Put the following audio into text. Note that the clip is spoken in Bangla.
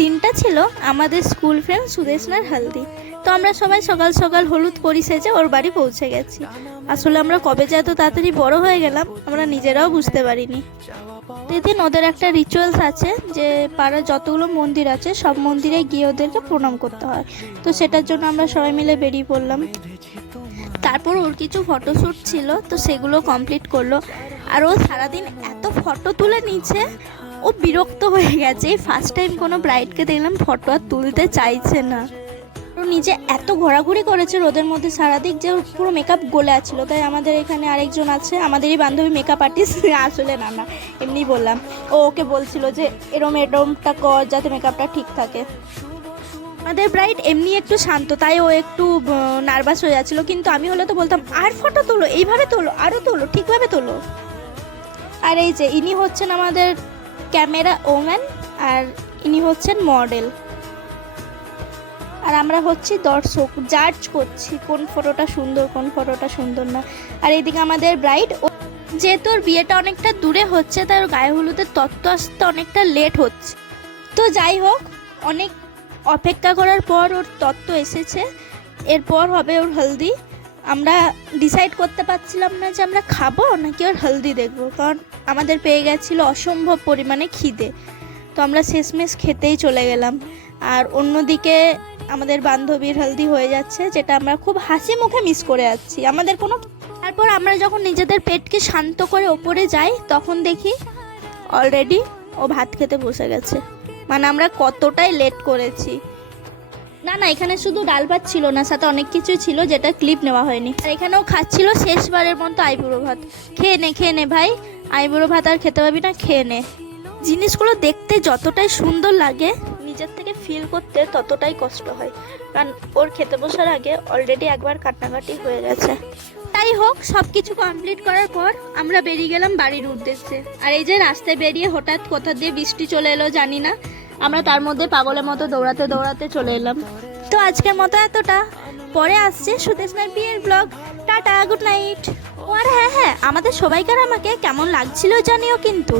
দিনটা ছিল আমাদের স্কুল ফ্রেন্ড সুদেশনার হলদি। তো আমরা সবাই সকাল সকাল হলুদ পরি সেজে ওর বাড়ি পৌঁছে গেছি। আসলে আমরা কবে যে এত তাড়াতাড়ি বড় হয়ে গেলাম আমরা নিজেরাও বুঝতে পারিনি। এদিন ওদের একটা রিচুয়ালস আছে যে পাড়ার যতগুলো মন্দির আছে সব মন্দিরে গিয়ে ওদেরকে প্রণাম করতে হয়। তো সেটার জন্য আমরা সবাই মিলে বেরিয়ে পড়লাম। তারপর ওর কিছু ফটোশ্যুট ছিল, তো সেগুলো কমপ্লিট করলো। আর ও সারাদিন এত ফটো তুলে নিচ্ছে, ও বিরক্ত হয়ে গেছে। এই ফার্স্ট টাইম কোনো ব্রাইডকে দেখলাম ফটো আর তুলতে চাইছে না। ও নিজে এত ঘোরাঘুরি করেছে রোদের মধ্যে সারাদিক যে ওর পুরো মেকআপ গলে আছিল। তাই আমাদের এখানে আরেকজন আছে, আমাদেরই বান্ধবী মেকআপ আর্টিস্ট, আসলে না না এমনি বললাম, ও ওকে বলছিল যে এরম এরমটা কর যাতে মেকআপটা ঠিক থাকে। আমাদের ব্রাইড এমনি একটু শান্ত, তাই ও একটু নার্ভাস হয়ে যাচ্ছিলো। কিন্তু আমি হলে তো বলতাম আর ফটো তোলো, এইভাবে তোলো, আরও তোলো, ঠিকভাবে তোলো। আর এই যে ইনি হচ্ছেন আমাদের ক্যামেরা ওম্যান, আর ইনি হচ্ছেন মডেল, আর আমরা হচ্ছি দর্শক, জাজ করছি কোন ফটোটা সুন্দর কোন ফটোটা সুন্দর না। আর এইদিকে আমাদের ব্রাইড, যেহেতু ওর বিয়েটা অনেকটা দূরে হচ্ছে তাই ওর গায়ে হলুদের তত্ত্ব আসতে অনেকটা লেট হচ্ছে। তো যাই হোক, অনেক অপেক্ষা করার পর ওর তত্ত্ব এসেছে। এরপর হবে ওর হলদি। আমরা ডিসাইড করতে পারছিলাম না যে আমরা খাবো নাকি ওর হলদি দেখবো, কারণ আমাদের পেয়ে গেছিলো অসম্ভব পরিমাণে খিদে। তো আমরা শেষমেশ খেতেই চলে গেলাম। আর অন্যদিকে আমাদের বান্ধবীর হলদি হয়ে যাচ্ছে, যেটা আমরা খুব হাসি মুখে মিস করে যাচ্ছি আমাদের কোনো। তারপর আমরা যখন নিজেদের পেটকে শান্ত করে ওপরে যাই তখন দেখি অলরেডি ও ভাত খেতে বসে গেছে। মানে আমরা কতটাই লেট করেছি। না না, এখানে শুধু ডাল ভাত ছিল না, সাথে অনেক কিছুই ছিল যেটা ক্লিপ নেওয়া হয়নি। আর এখানেও খাচ্ছিল শেষবারের মতো আইবুড়ো ভাত। খেয়ে নে ভাই, আইবুড়ো ভাত আর খেতে পারবি না, খেয়ে নে। জিনিসগুলো দেখতে যতটাই সুন্দর লাগে নিজের থেকে ফিল করতে ততটাই কষ্ট হয়, কারণ ওর খেতে বসার আগে অলরেডি একবার কান্নাকাটি হয়ে গেছে। তাই হোক, সব কিছু কমপ্লিট করার পর আমরা বেরিয়ে গেলাম বাড়ির উদ্দেশ্যে। আর এই যে রাস্তায় বেরিয়ে হঠাৎ কোথা দিয়ে বৃষ্টি চলে এলো জানি না, আমরা তার মধ্যে পাগলের মতো দৌড়াতে দৌড়াতে চলে এলাম। তো আজকের মতো এতটা, পরে আসছে সুদেশনার বিয়ের ব্লগ। Ta ta, good night. ও আর হ্যাঁ, আমাদের সবাইকার আমাকে কেমন লাগছিল জানিও কিন্তু।